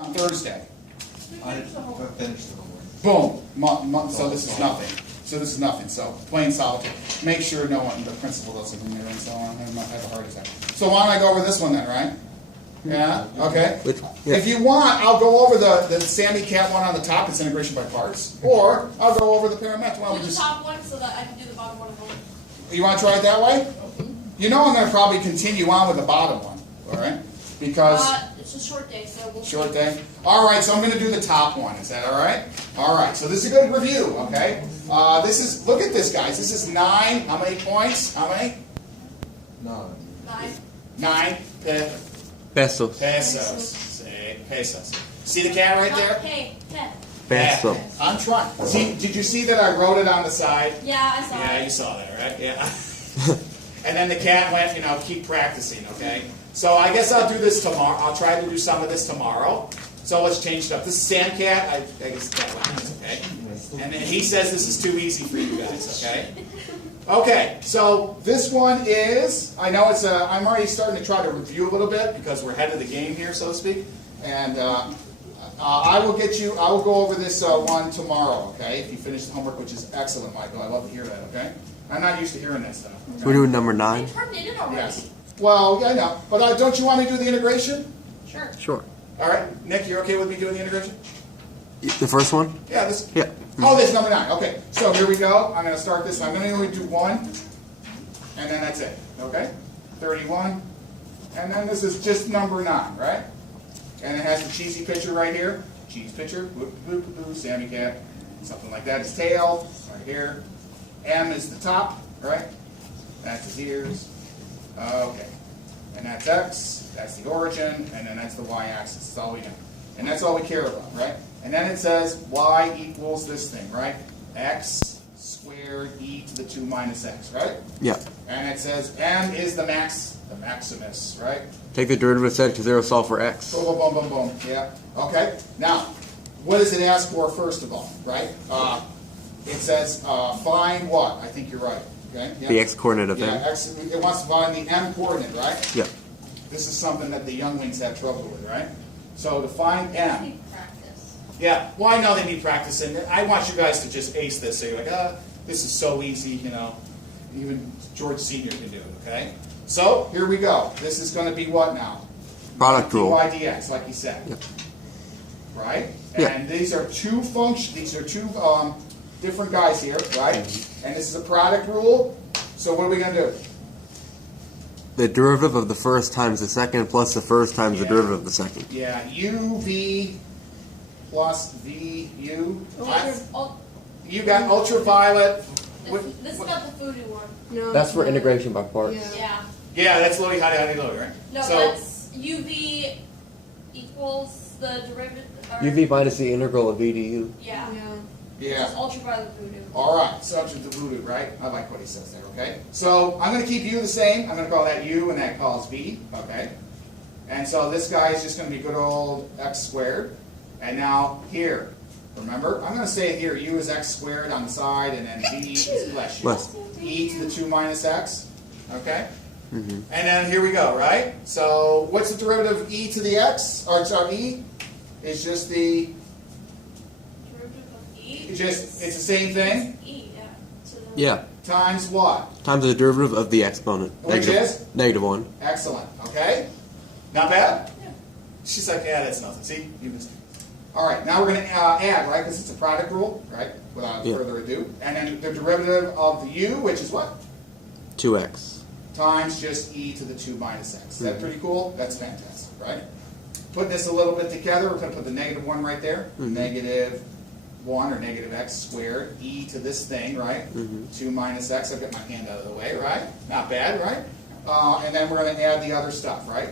on Thursday. I finished the homework. Boom. So this is nothing. So this is nothing. So plain solitaire. Make sure no one, the principal doesn't come here and so on. I might have a heart attack. So why don't I go over this one then, right? Yeah. Okay. Yeah. If you want, I'll go over the Sammy Cat one on the top. It's integration by parts. Or I'll go over the Parametric one. Do the top one so that I can do the bottom one at home. You want to try it that way? You know I'm going to probably continue on with the bottom one. All right? Because it's a short day, so we'll short day. All right, so I'm going to do the top one. Is that all right? All right. So this is a good review. Okay. This is. Look at this, guys. This is 9. How many points? How many? 9. 9 Pesos. pesos. Say pesos. See the cat right there? Hey, pen. Peso. I'm trying. See? Did you see that I wrote it on the side? Yeah, I saw Yeah, it. you saw that, right? Yeah. And then the cat went, keep practicing, okay? So I guess I'll do this tomorrow. I'll try to do some of this tomorrow. So let's change it up. This is Sam Cat. I guess that one is okay. And then he says this is too easy for you guys, okay? Okay, so this one is, I know it's I'm already starting to try to review a little bit because we're ahead of the game here, so to speak. And I will go over this one tomorrow, okay? If you finish the homework, which is excellent, Michael. I love to hear that, okay? I'm not used to hearing that stuff. Okay? We're doing number 9? They turned it in already. Yes. Well, yeah, I know. But don't you want me to do the integration? Sure. Sure. All right. Nick, you're okay with me doing the integration? The first one? Yeah, this. Yeah. Oh, this is number 9. Okay. So here we go. I'm going to start this. I'm going to only do 1. And then that's it. Okay? 31. And then this is just number 9, right? And it has the cheesy picture right here. Cheese picture. Whoop, whoop, whoop, whoop, Sammy Cat. Something like that. His tail. Right here. M is the top, right? That's his ears. Okay. And that's X, that's the origin, and then that's the Y-axis. That's all we know. And that's all we care about, right? And then it says Y equals this thing, right? X squared e to the 2 minus x, right? Yeah. And it says M is the maximus, right? Take the derivative set to 0, solve for x. Boom, boom, boom, boom, boom. Yeah. Okay. Now, what does it ask for first of all, right? It says find what? I think you're right. Okay. Yeah. The x coordinate of Yeah. m. X. It wants to find the m coordinate, right? Yeah. This is something that the younglings have trouble with, right? So to find m. Need practice. Yeah. Well, I know they need practice, and I want you guys to just ace this. So you're like, this is so easy, Even George Senior can do it. Okay. So here we go. This is going to be what now? Product rule. dy dx, like you said. Yep. Right? Yeah. And these are two functions. These are two different guys here, right? And this is a product rule. So what are we going to do? The derivative of the first times the second plus the first times the derivative of the second. Yeah, uv plus vu. You got ultraviolet. This is not the voodoo one. No, That's for integration by parts. Yeah. Yeah, that's Lodi, Hadi, Lodi, right? No, So, that's UV equals the derivative. Or, UV minus the integral of v du. Yeah. yeah. It's ultraviolet voodoo. All right, subject to voodoo, right? I like what he says there, okay? So I'm going to keep u the same. I'm going to call that u, and that calls v, okay? And so this guy is just going to be good old x squared. And now here, remember, I'm going to say here, u is x squared on the side, and then v is less u. Less. E to the 2 minus x, okay? And then here we go, right? So what's the derivative of e to the x? Or sorry, e is just the, Derivative of E. it's the same thing, E, yeah. So the Yeah. times what? Times the derivative of the exponent. Which is? -1. Excellent, okay? Not bad? Yeah. She's like, yeah, that's nothing. See? You missed it. All right, now we're going to add, right? Because it's a product rule, right? Without further ado. And then the derivative of the u, which is what? 2x. Times just e to the 2 minus x. Is that pretty cool? That's fantastic, right? Putting this a little bit together, we're going to put the -1 right there. -1 or negative x squared e to this thing, right? 2 minus x. I'll get my hand out of the way, right? Not bad, right? And then we're going to add the other stuff, right?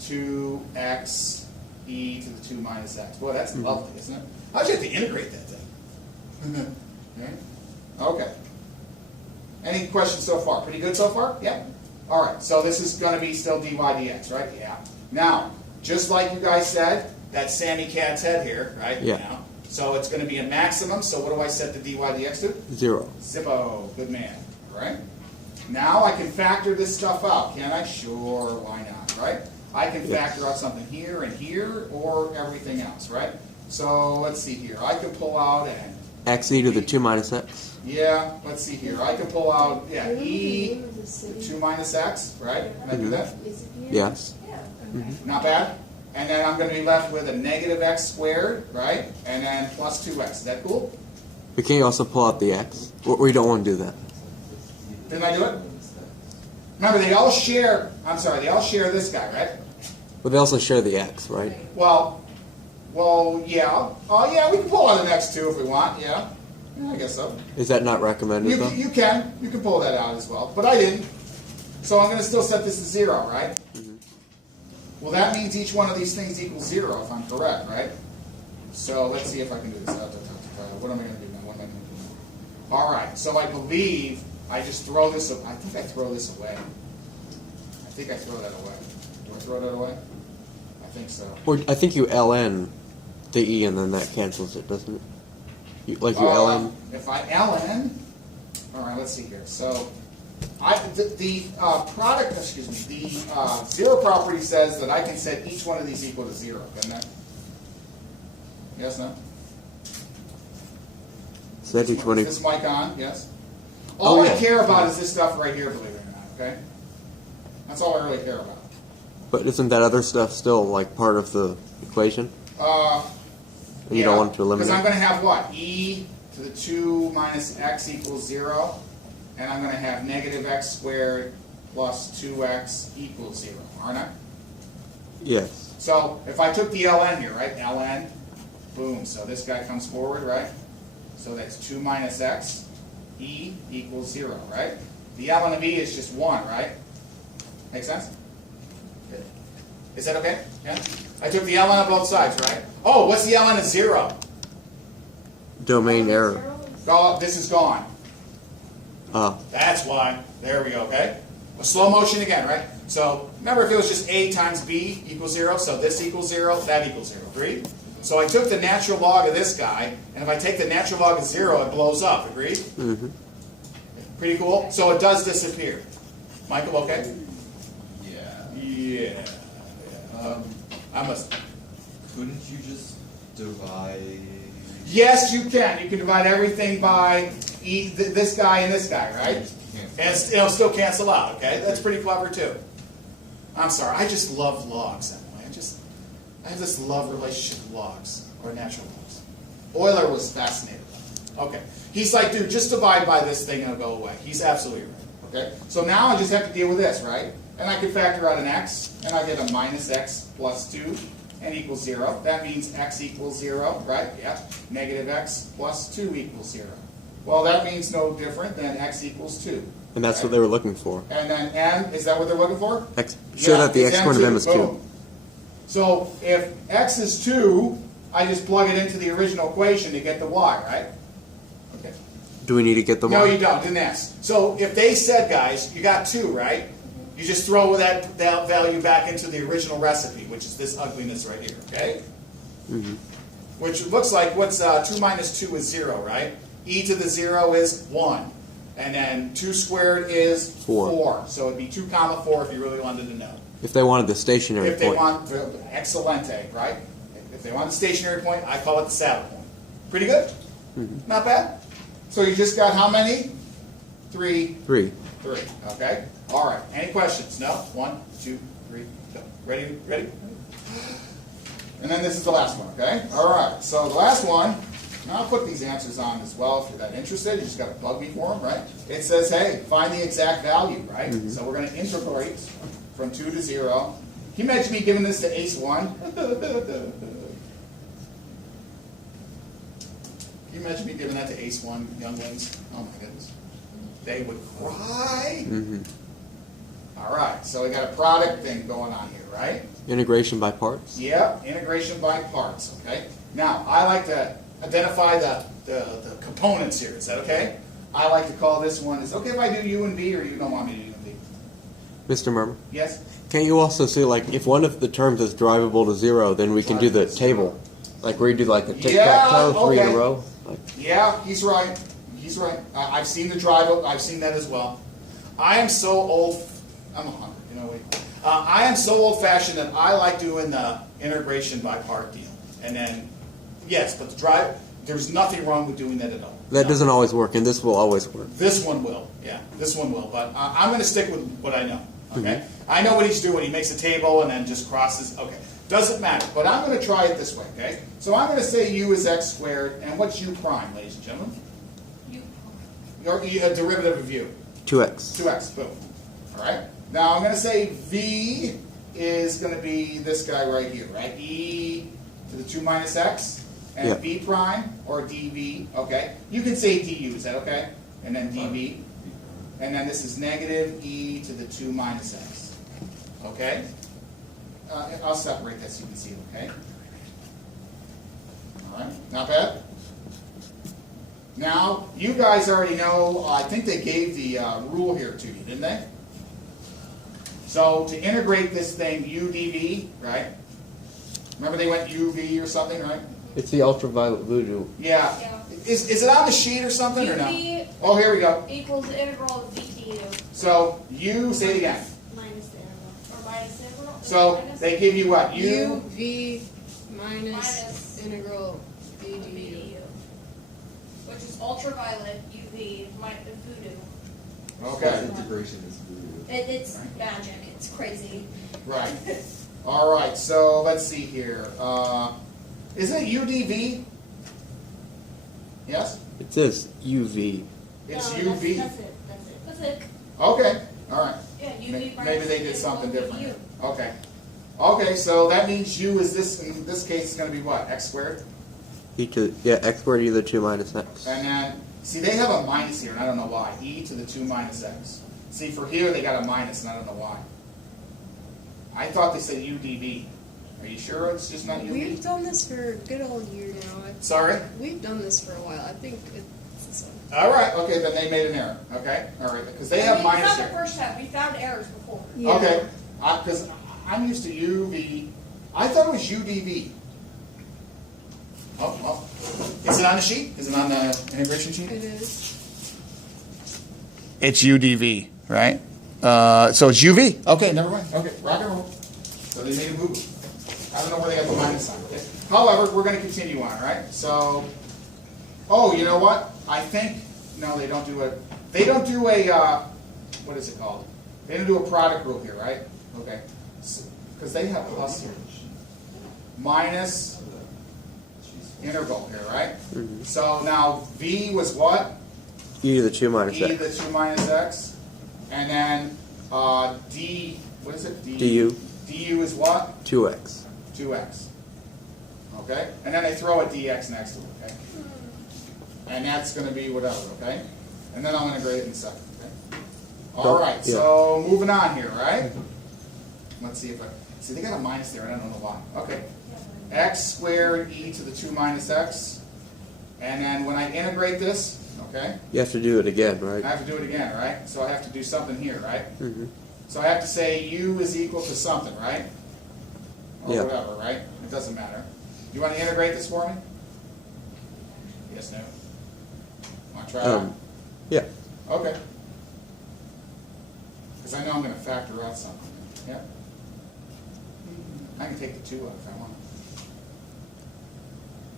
2x e to the 2 minus x. Boy, that's lovely, isn't it? How'd you have to integrate that thing? Okay. Okay. Any questions so far? Pretty good so far? Yeah? All right, so this is going to be still dy dx, right? Yeah. Now, just like you guys said, that's Sammy Cat's head here, right? Yeah. Now, so it's going to be a maximum, so what do I set the dy dx to? 0. Zippo. Good man. All right? Now I can factor this stuff out, can I? Sure, why not, right? I can factor out something here and here, or everything else, right? So let's see here. I could pull out and X e to the 2 minus x. yeah, let's see here. I can pull out e to 2 minus x, right? Can I do that? Yes. Not bad. And then I'm going to be left with a negative x squared, right? And then plus 2x. Is that cool? But can you also pull out the x? Or you don't want to do that? Didn't I do it? Remember, they all share. I'm sorry, they all share this guy, right? But they also share the x, right? Well, yeah. Oh, yeah. We can pull out an x too if we want. Yeah, I guess so. Is that not recommended though? You can pull that out as well, but I didn't. So I'm going to still set this to 0, right? Well, that means each one of these things equals 0 if I'm correct, right? So let's see if I can do this. What am I going to do now? What am I going to do now? All right. So I believe I just throw this. I think I throw this away. I think I throw that away. Do I throw that away? I think so. Or I think you ln the e and then that cancels it, doesn't it? You ln. If I ln, all right. Let's see here. So the product. Excuse me. The 0 property says that I can set each one of these equal to 0. Doesn't that? Yes. No. Set each one. Is this mic on? Yes. All I care about is this stuff right here. Believe it or not. Okay. That's all I really care about. But isn't that other stuff still like part of the equation? And you don't want to eliminate? Because I'm going to have what? E to the 2 minus x equals 0. And I'm going to have negative x squared plus 2x equals 0. Aren't I? Yes. So if I took the ln here, right? ln, boom. So this guy comes forward, right? So that's 2 minus x. E equals 0, right? The ln of e is just 1, right? Make sense? Is that okay? Yeah? I took the ln of both sides, right? Oh, what's the ln of 0? Domain error. Oh, this is gone. Ah. That's why. There we go, okay? A slow motion again, right? So, remember if it was just a times b equals 0, so this equals 0, that equals 0. Agreed? So I took the natural log of this guy, and if I take the natural log of 0, it blows up. Agreed? Mm-hmm. Pretty cool? So it does disappear. Michael, okay? Yeah. Yeah. I must. Couldn't you just divide? Yes, you can. You can divide everything by this guy and this guy, right? And it'll still cancel out, okay? That's pretty clever, too. I'm sorry. I just love logs, Emily. I have this love relationship with logs, or natural logs. Euler was fascinated with them. Okay. He's like, dude, just divide by this thing and it'll go away. He's absolutely right. Okay? So now I just have to deal with this, right? And I can factor out an x, and I get a minus x plus 2 and equals 0. That means x equals 0, right? Yeah. Negative x plus 2 equals 0. Well, that means no different than x equals 2. And that's what they were looking for. And then n, is that what they're looking for? Show that the it's x coordinate of m is 2. Boom. So if x is 2, I just plug it into the original equation to get the y, right? Okay. Do we need to get the No, y? you don't. Didn't ask. So if they said, guys, you got 2, right? You just throw that value back into the original recipe, which is this ugliness right here, okay? Mm-hmm. Which looks like what's 2 minus 2 is 0, right? E to the 0 is 1. And then 2 squared is 4. So it'd be 2 comma 4 if you really wanted to know. If they wanted the stationary If they point. want the excelente, right? If they want the stationary point, I call it the saddle point. Pretty good? Mm-hmm. Not bad? So you just got how many? 3. 3. 3. Okay? All right. Any questions? No? 1, 2, 3, go. Ready? Ready? And then this is the last one, okay? All right. So the last one, and I'll put these answers on as well if you're that interested. You just got to bug me for them, right? It says, hey, find the exact value, right? Mm-hmm. So we're going to integrate from 2 to 0. Can you imagine me giving this to AICE1? Can you imagine me giving that to AICE1 younglings? Oh my goodness. They would cry. Mm-hmm. All right, so we got a product thing going on here, right? Integration by parts. Yep, integration by parts, okay? Now, I like to identify the components here. Is that okay? I like to call this one, is it okay if I do U and V, or you don't want me to do U and V? Mr. Murmer, Yes? can't you also see, like, if one of the terms is derivable to 0, then we can do the table. Like, where you do, like, the tic-tac-toe, 3 in a row. Like, Yeah, he's right. He's right. I've seen the drive. I've seen that as well. I am so old. I'm 100. You know, I am so old-fashioned that I like doing the integration by part deal. And then, yes, but the drive, there's nothing wrong with doing that at all. That No. doesn't always work, and this will always work. This one will, yeah, this one will. But I'm going to stick with what I know, okay? I know what he's doing. He makes a table and then just crosses, okay. Doesn't matter, but I'm going to try it this way, okay? So I'm going to say u is x squared, and what's u prime, ladies and gentlemen? A derivative of u. 2x. 2x, boom. All right? Now I'm going to say v is going to be this guy right here, right? E to the 2 minus x, and Yeah. v prime, or dv, okay? You can say du, is that okay? And then dv. And then this is negative e to the 2 minus x, okay? I'll separate that so you can see it, okay? All right, not bad? Now, you guys already know, I think they gave the rule here to you, didn't they? So, to integrate this thing, u dv, right? Remember they went uv or something, right? It's the ultraviolet voodoo. Yeah. Yeah. Is it on the sheet or something, or no? UV Oh, here we go. equals the integral of v du. So, u, say it again. Minus the integral. Or minus the integral? So, Minus they give you what? u v minus Minus integral v v du. du. Which is ultraviolet UV voodoo. Okay. Integration is voodoo. It's magic. It's crazy. Right. All right, so let's see here. Isn't it UDV? Yes? It says UV. It's No, UV. That's it. That's it. Okay, all right. Yeah, UV Maybe minus they did integral something of different. U. Okay. Okay, so that means U is this, in this case, it's going to be what? X squared? X squared e to the 2 minus x. And then, see, they have a minus here, and I don't know why. E to the 2 minus x. See, for here, they got a minus, and I don't know why. I thought they said UDV. Are you sure it's just not We've UV? done this for a good old year now. Sorry? We've done this for a while. I think it's this one. All right, okay, then they made an error. Okay, all right, because they have It's minus not the here. first time. We found errors before. Yeah. Okay, because I'm used to UV. I thought it was UDV. Oh. Is it on the sheet? Is it on the integration sheet? It is. It's UDV, right? So it's UV. Okay, never mind. Okay, rock and roll. So they made a boo. I don't know where they got the minus sign. Okay. However, we're going to continue on, right? So, oh, you know what? I think, no, they don't do a, what is it called? They don't do a product rule here, right? Okay. Because they have plus here. Minus integral here, right? Mhm. So now V was what? E to the 2 minus E to x. the 2 minus x. And then D, what is it? du. Du is what? 2x. 2x. Okay? And then they throw a dx next to it, okay? And that's going to be whatever, okay? And then I'm going to grade it in a second, okay? All right, Yeah. so moving on here, right? Let's see if I, see they got a minus there, I don't know why. Okay. X squared e to the 2 minus x. And then when I integrate this, okay, You have to do it again, right? I have to do it again, right? So I have to do something here, right? Mm-hmm. So I have to say u is equal to something, right? Or Yeah. whatever, right? It doesn't matter. You want to integrate this for me? Yes, no? Want to try it out? Yeah. Okay. Because I know I'm going to factor out something. Yeah? I can take the 2 out if I want.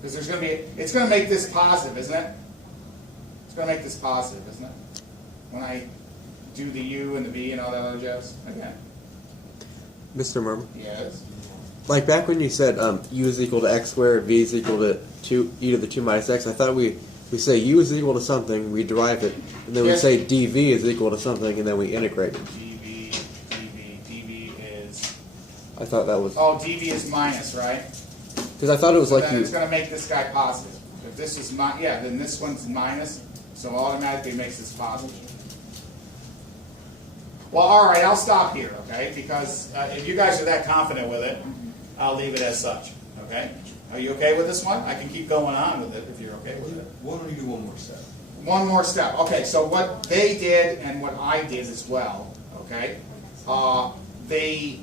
Because there's going to be, it's going to make this positive, isn't it? It's going to make this positive, isn't it? When I do the u and the v and all that other jazz. Again. Mr. Murmer. Yes. Like back when you said u is equal to x squared, v is equal to 2 e to the 2 minus x, I thought we say u is equal to something, we derive it, and then Yes. we say dv is equal to something, and then we integrate it. dv is... I thought that was Oh, dv is minus, right? because I thought it was So like then you. it's going to make this guy positive. If this is yeah, then this one's minus, so automatically makes this positive. Well, all right, I'll stop here, okay? Because if you guys are that confident with it, I'll leave it as such, okay? Are you okay with this one? I can keep going on with it if you're okay with it. Why don't you do one more step? One more step. Okay, so what they did and what I did as well, okay? They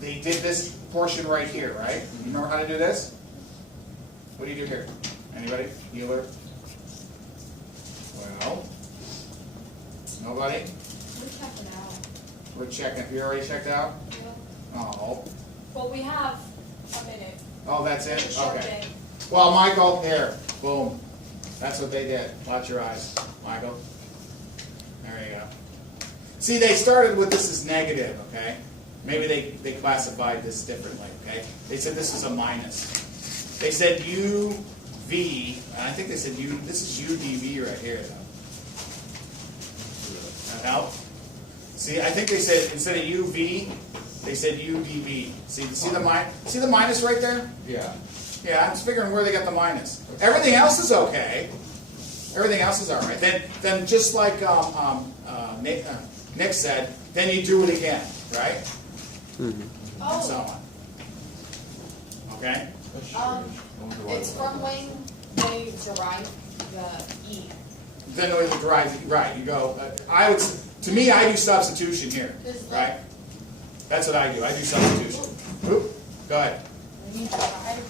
did this portion right here, right? You remember how to do this? What do you do here? Anybody? Healer? Well, nobody? We check it out. We're checking. Have you already checked out? Oh. Well, we have a minute. Oh, that's it? It's a short Okay. day. Well, Michael, here, boom. That's what they did. Watch your eyes, Michael. There you go. See, they started with this is negative, okay? Maybe they classified this differently, okay? They said this is a minus. They said UV, I think they said this is UDV right here, though. That help? See, I think they said, instead of UV, they said UDV. See the minus right there? Yeah. Yeah, I'm just figuring where they got the minus. Everything else is okay. Everything else is all right. Then just like Nick said, then you do it again, right? And so on. Okay? That's strange. I wonder why It's they from like when they derive the E. Then we would drive right. You go. I would. To me, I do substitution here, right? That's what I do. I do substitution. Oop. Go ahead. When you derive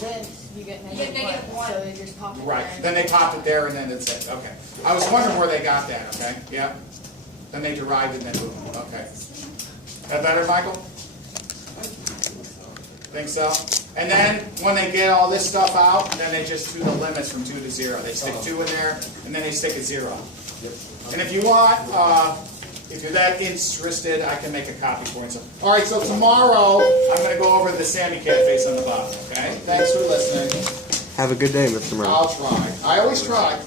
this, you get negative one. So they just pop it Right. there. Then they popped it there, and then it's it. Okay. I was wondering where they got that. Okay. Yeah. Then they derived it, and then boom. Okay. That better, Michael? Think so? And then when they get all this stuff out, then they just do the limits from 2 to 0. They stick 2 in there, and then they stick a 0. Yep. And if you want, if you're that interested, I can make a copy for you. So, all right, so tomorrow I'm going to go over the Sammy Cat face on the bottom, okay? Thanks for listening. Have a good day, Mr. Murray. I'll try. I always try.